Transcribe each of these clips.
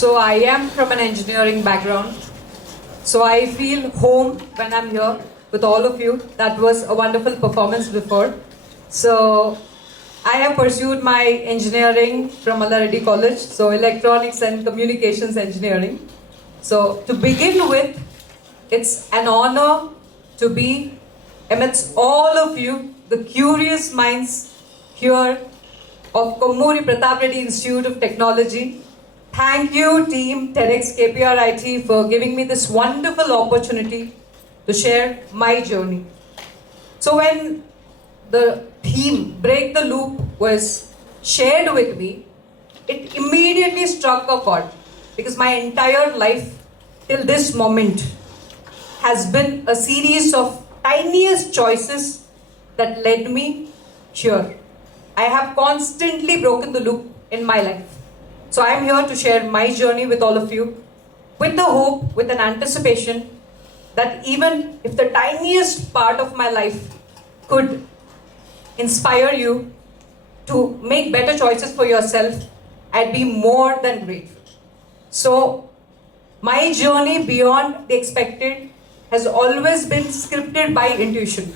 So I am from an engineering background. So I feel home when I'm here with all of you. That was a wonderful performance before. So I have pursued my engineering from Alla Reddy College, so electronics and communications engineering. So to begin with, it's an honor to be amidst all of you, the curious minds here of Kommuri Pratap Reddy Institute of Technology. Thank you, team TEDx KPR-IT, for giving me this wonderful opportunity to share my journey. So when the theme Break the Loop was shared with me, it immediately struck a chord because my entire life till this moment has been a series of tiniest choices that led me here. I have constantly broken the loop in my life. So I am here to share my journey with all of you with the hope, with an anticipation that even if the tiniest part of my life could inspire you to make better choices for yourself, I'd be more than grateful. So my journey beyond the expected has always been scripted by intuition.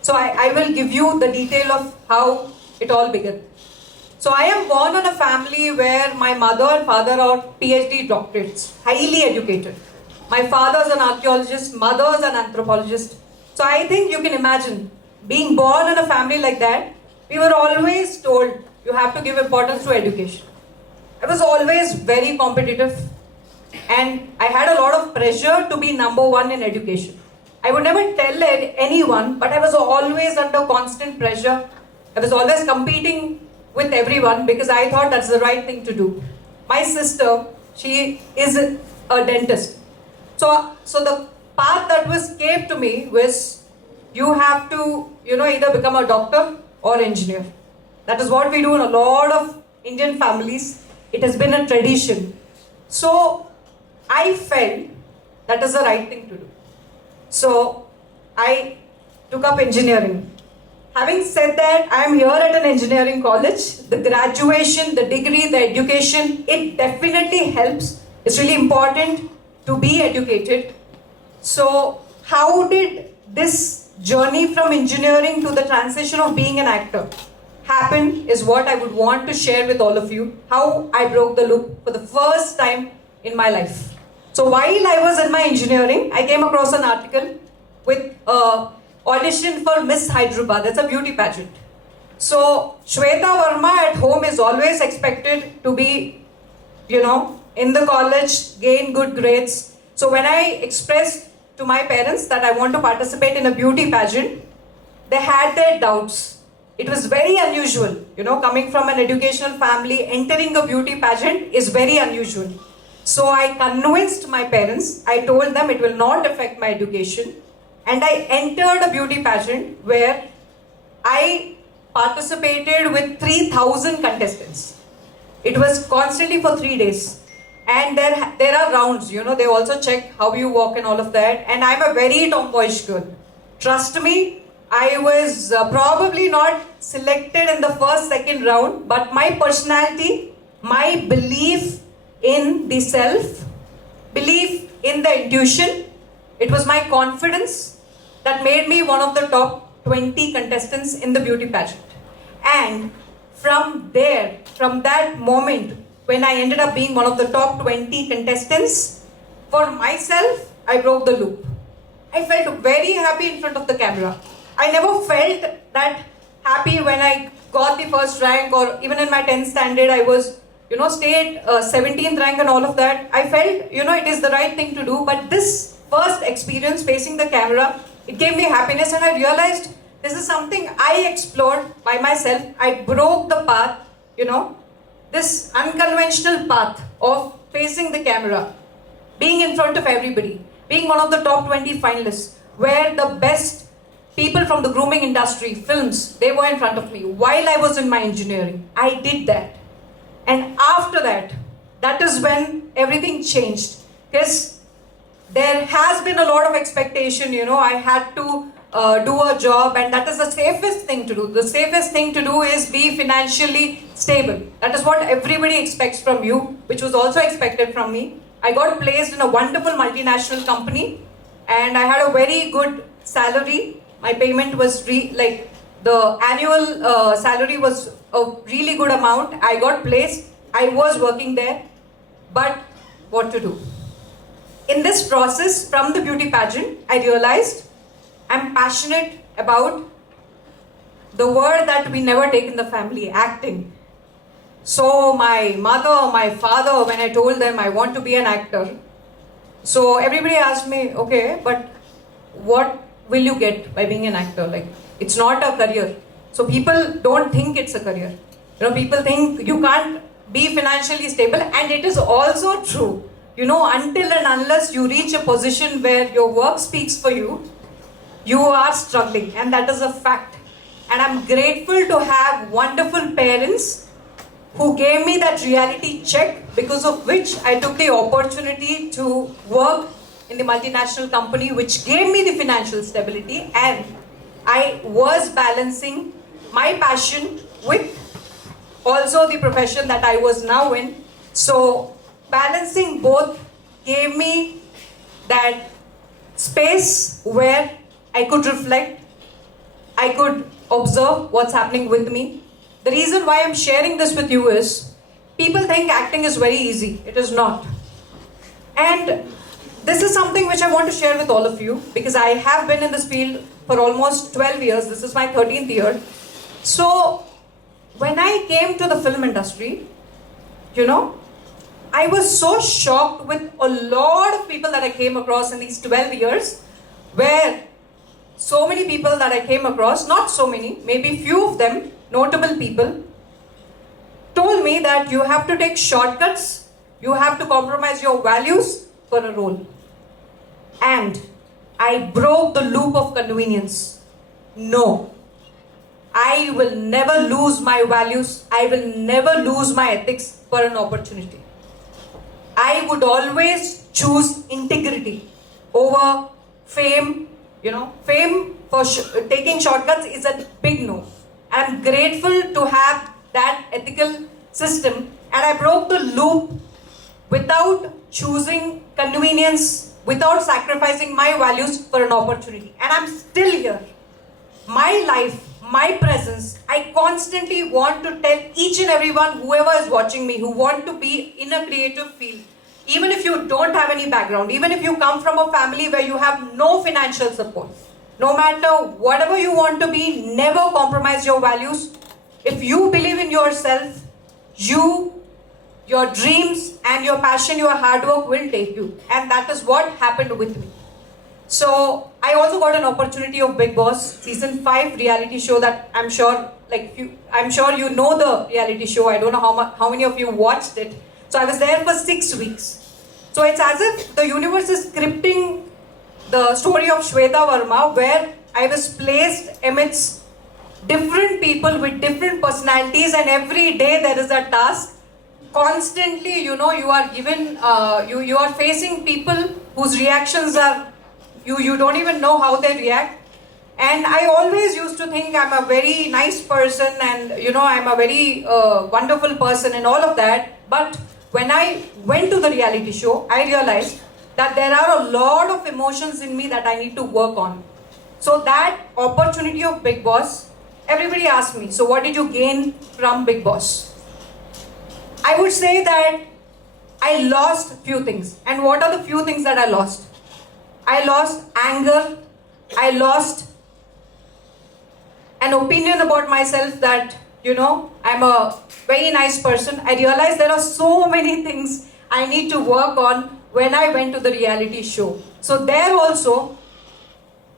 So I will give you the detail of how it all began. So I am born in a family where my mother and father are PhD doctorates, highly educated. My father is an archaeologist, mother is an anthropologist. So I think you can imagine being born in a family like that. We were always told you have to give importance to education. I was always very competitive and I had a lot of pressure to be number one in education. I would never tell anyone, but I was always under constant pressure. I was always competing with everyone because I thought that's the right thing to do. My sister, she is a dentist. So the path that was gave to me was you have to, either become a doctor or engineer. That is what we do in a lot of Indian families. It has been a tradition. So I felt that is the right thing to do. So I took up engineering. Having said that, I am here at an engineering college. The graduation, the degree, the education, it definitely helps. It's really important to be educated. So how did this journey from engineering to the transition of being an actor happen is what I would want to share with all of you. How I broke the loop for the first time in my life. So while I was in my engineering, I came across an article with audition for Miss Hyderabad. That's a beauty pageant. So Shweta Verma at home is always expected to be, in the college, gain good grades. So when I expressed to my parents that I want to participate in a beauty pageant, they had their doubts. It was very unusual, coming from an educational family, entering a beauty pageant is very unusual. So I convinced my parents, I told them it will not affect my education. And I entered a beauty pageant where I participated with 3,000 contestants. It was constantly for 3 days. And there are rounds, they also check how you walk and all of that. And I'm a very tomboyish girl. Trust me, I was probably not selected in the first, second round, but my personality, my belief in the self, belief in the intuition, it was my confidence that made me one of the top 20 contestants in the beauty pageant. And from there, from that moment, when I ended up being one of the top 20 contestants, for myself, I broke the loop. I felt very happy in front of the camera. I never felt that happy when I got the first rank, or even in my 10th standard, I was, stayed 17th rank and all of that. I felt, it is the right thing to do. But this first experience facing the camera, it gave me happiness, and I realized this is something I explored by myself. I broke the path, this unconventional path of facing the camera, being in front of everybody, being one of the top 20 finalists, where the best people from the grooming industry, films, they were in front of me while I was in my engineering. I did that. And after that, that is when everything changed. Because there has been a lot of expectation, I had to do a job, and that is the safest thing to do. The safest thing to do is be financially stable. That is what everybody expects from you, which was also expected from me. I got placed in a wonderful multinational company, and I had a very good salary. My payment was the annual salary was a really good amount. I got placed. I was working there, but what to do? In this process, from the beauty pageant, I realized I'm passionate about the word that we never take in the family, acting. So my mother, my father, when I told them I want to be an actor, so everybody asked me, okay, but what will you get by being an actor? Like, it's not a career. So people don't think it's a career. People think you can't be financially stable, and it is also true. Until and unless you reach a position where your work speaks for you, you are struggling, and that is a fact. And I'm grateful to have wonderful parents who gave me that reality check, because of which I took the opportunity to work in the multinational company, which gave me the financial stability, and I was balancing my passion with also the profession that I was now in. So balancing both gave me that space where I could reflect, I could observe what's happening with me. The reason why I'm sharing this with you is, people think acting is very easy. It is not. And this is something which I want to share with all of you, because I have been in this field for almost 12 years. This is my 13th year. So when I came to the film industry, I was so shocked with a lot of people that I came across in these 12 years, where so many people that I came across, not so many, maybe few of them, notable people, told me that you have to take shortcuts, you have to compromise your values for a role. And I broke the loop of convenience. No, I will never lose my values, I will never lose my ethics for an opportunity. I would always choose integrity over fame. Fame for taking shortcuts is a big no. I'm grateful to have that ethical system, and I broke the loop without choosing convenience, without sacrificing my values for an opportunity. And I'm still here. My life, my presence, I constantly want to tell each and everyone, whoever is watching me, who want to be in a creative field, even if you don't have any background, even if you come from a family where you have no financial support, no matter whatever you want to be, never compromise your values. If you believe in yourself, your dreams and your passion, your hard work will take you. And that is what happened with me. So I also got an opportunity of Bigg Boss season 5 reality show that I'm sure you know the reality show. I don't know how many of you watched it. So I was there for 6 weeks. So it's as if the universe is scripting the story of Shweta Verma, where I was placed amidst different people with different personalities, and every day there is a task. Constantly, you are given, you are facing people whose reactions are, you don't even know how they react. And I always used to think I'm a very nice person, and I'm a very wonderful person and all of that. But when I went to the reality show, I realized that there are a lot of emotions in me that I need to work on. So that opportunity of Bigg Boss, everybody asked me, so what did you gain from Bigg Boss? I would say that I lost few things. And what are the few things that I lost? I lost anger. I lost an opinion about myself that, I'm a very nice person. I realized there are so many things I need to work on when I went to the reality show. So there also,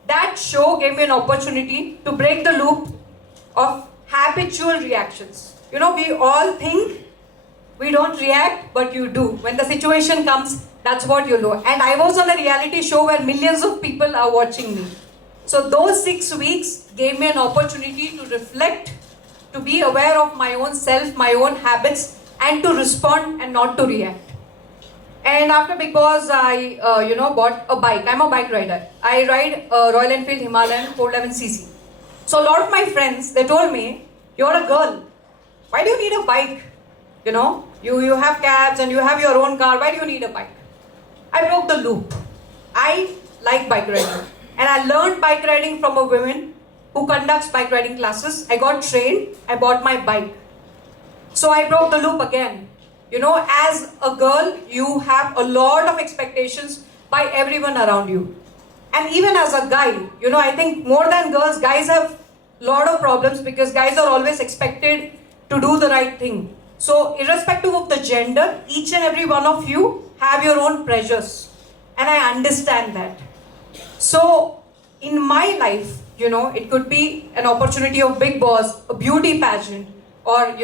that show gave me an opportunity to break the loop of habitual reactions. We all think we don't react, but you do. When the situation comes, that's what you know. And I was on a reality show where millions of people are watching me. So those 6 weeks gave me an opportunity to reflect, to be aware of my own self, my own habits, and to respond and not to react. And after Big Boss, I, bought a bike. I'm a bike rider. I ride Royal Enfield Himalayan 411cc. So a lot of my friends, they told me, you're a girl. Why do you need a bike? You have cabs and you have your own car. Why do you need a bike? I broke the loop. I like bike riding. And I learned bike riding from a woman who conducts bike riding classes. I got trained. I bought my bike. So I broke the loop again. As a girl, you have a lot of expectations by everyone around you. And even as a guy, I think more than girls, guys have a lot of problems because guys are always expected to do the right thing. So irrespective of the gender, each and every one of you have your own pressures. And I understand that. So in my life, it could be an opportunity of Big Boss, a beauty pageant, or,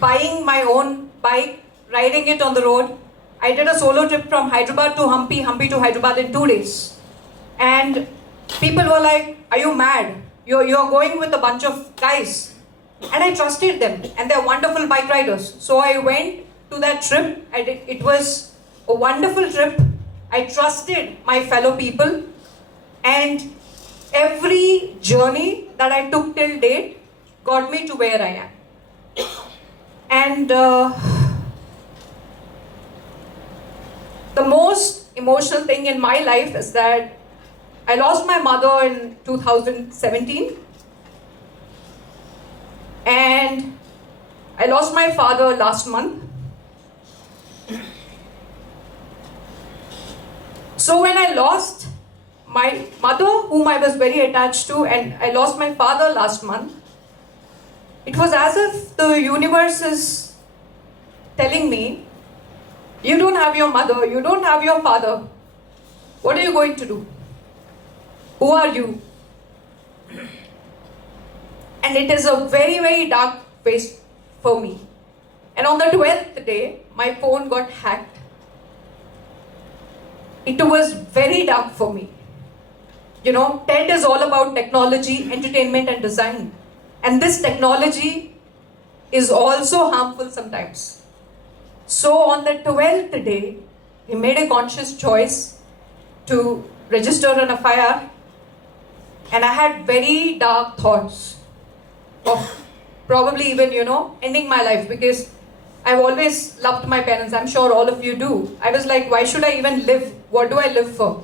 buying my own bike, riding it on the road. I did a solo trip from Hyderabad to Hampi, Hampi to Hyderabad in 2 days. And people were like, are you mad? You're going with a bunch of guys. And I trusted them. And they're wonderful bike riders. So I went to that trip. It was a wonderful trip. I trusted my fellow people. And every journey that I took till date got me to where I am. And the most emotional thing in my life is that I lost my mother in 2017. And I lost my father last month. So when I lost my mother, whom I was very attached to, and I lost my father last month, it was as if the universe is telling me, you don't have your mother, you don't have your father. What are you going to do? Who are you? And it is a very, very dark phase for me. And on the 12th day, my phone got hacked. It was very dark for me. TED is all about technology, entertainment, and design. And this technology is also harmful sometimes. So on the 12th day, we made a conscious choice to register an FIR. And I had very dark thoughts of probably even, ending my life, because I've always loved my parents. I'm sure all of you do. I was like, why should I even live? What do I live for?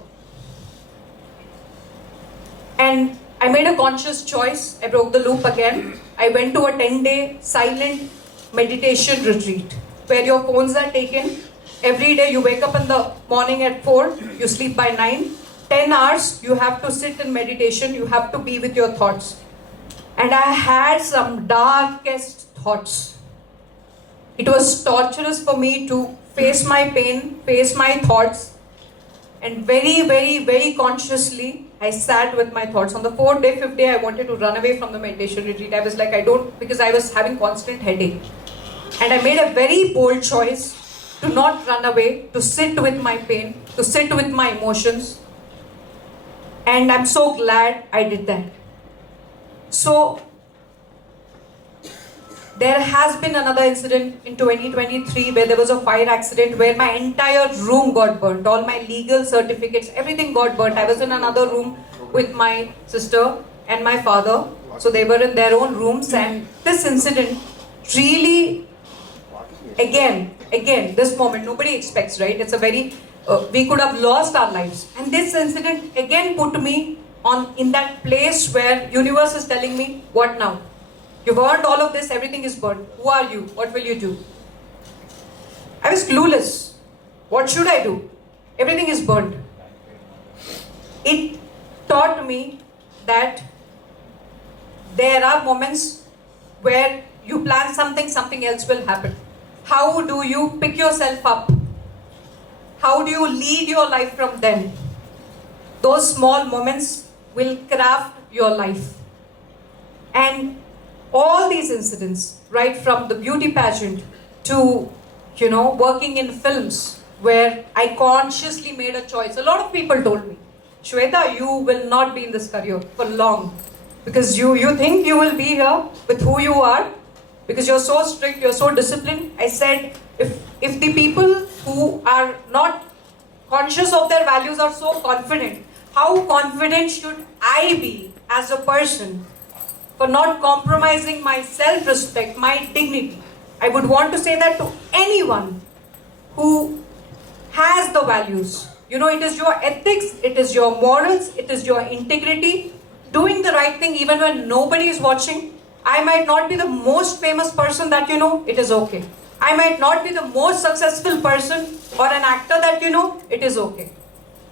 And I made a conscious choice. I broke the loop again. I went to a 10-day silent meditation retreat where your phones are taken. Every day you wake up in the morning at 4, you sleep by 9. 10 hours you have to sit in meditation. You have to be with your thoughts. And I had some darkest thoughts. It was torturous for me to face my pain, face my thoughts. And very, very, very consciously, I sat with my thoughts. On the 4th day, 5th day, I wanted to run away from the meditation retreat. I was like, because I was having constant headache. And I made a very bold choice to not run away, to sit with my pain, to sit with my emotions. And I'm so glad I did that. So, there has been another incident in 2023 where there was a fire accident where my entire room got burnt. All my legal certificates, everything got burnt. I was in another room with my sister and my father. So they were in their own rooms, and this incident really, again, this moment, nobody expects, right? It's a very, we could have lost our lives. And this incident again put me in that place where universe is telling me, what now? You've earned all of this, everything is burnt. Who are you? What will you do? I was clueless. What should I do? Everything is burnt. It taught me that there are moments where you plan something, something else will happen. How do you pick yourself up? How do you lead your life from then? Those small moments will craft your life. And all these incidents, right from the beauty pageant to, working in films where I consciously made a choice. A lot of people told me, Shweta, you will not be in this career for long because you think you will be here with who you are, because you're so strict, you're so disciplined. I said, if the people who are not conscious of their values are so confident, how confident should I be as a person for not compromising my self-respect, my dignity? I would want to say that to anyone who has the values. You know, it is your ethics, it is your morals, it is your integrity, doing the right thing even when nobody is watching. I might not be the most famous person that you know, it is okay. I might not be the most successful person or an actor that you know, it is okay.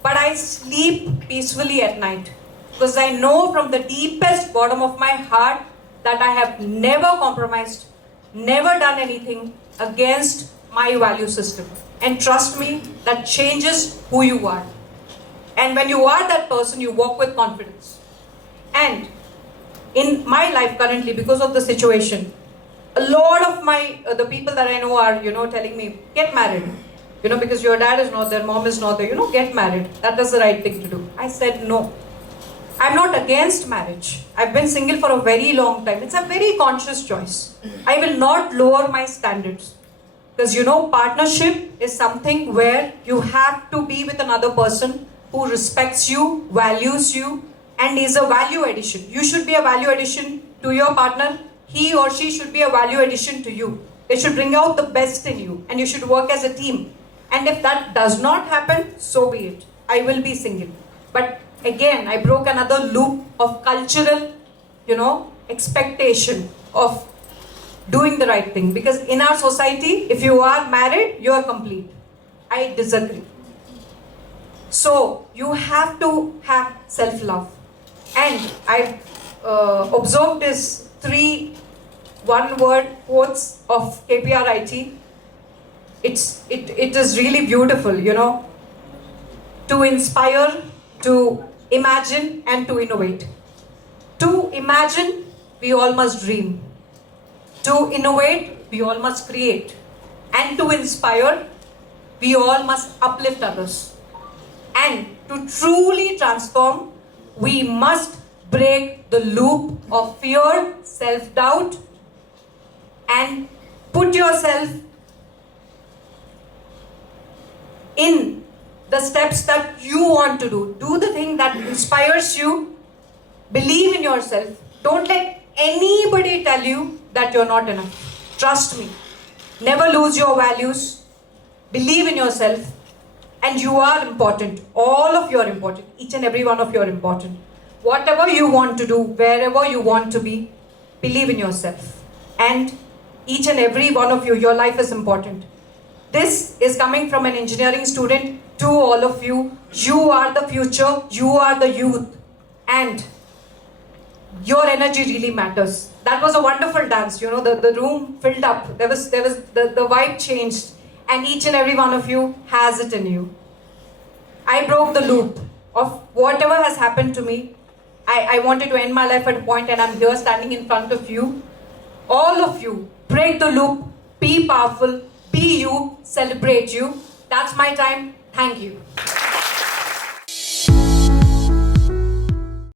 But I sleep peacefully at night because I know from the deepest bottom of my heart that I have never compromised, never done anything against my value system. And trust me, that changes who you are. And when you are that person, you walk with confidence. And in my life currently, because of the situation, a lot of the people that I know are, telling me, get married. Because your dad is not there, mom is not there, get married. That is the right thing to do. I said no. I'm not against marriage. I've been single for a very long time. It's a very conscious choice. I will not lower my standards. Because partnership is something where you have to be with another person who respects you, values you, and is a value addition. You should be a value addition to your partner. He or she should be a value addition to you. They should bring out the best in you, and you should work as a team. And if that does not happen, so be it. I will be single. But again, I broke another loop of cultural, expectation of doing the right thing. Because in our society, if you are married, you are complete. I disagree. So you have to have self-love. And I observed this 3 one-word quotes of KPRIT. It is really beautiful, to inspire, to imagine, and to innovate. To imagine, we all must dream. To innovate, we all must create. And to inspire, we all must uplift others. And to truly transform, we must break the loop of fear, self-doubt, and put yourself in the steps that you want to do. Do the thing that inspires you. Believe in yourself. Don't let anybody tell you that you're not enough. Trust me. Never lose your values. Believe in yourself. And you are important. All of you are important. Each and every one of you are important. Whatever you want to do, wherever you want to be, believe in yourself. And each and every one of you, your life is important. This is coming from an engineering student to all of you. You are the future. You are the youth. And your energy really matters. That was a wonderful dance. The room filled up. The vibe changed. And each and every one of you has it in you. I broke the loop of whatever has happened to me. I wanted to end my life at a point, and I'm here standing in front of you. All of you, break the loop, be powerful, be you, celebrate you. That's my time. Thank you.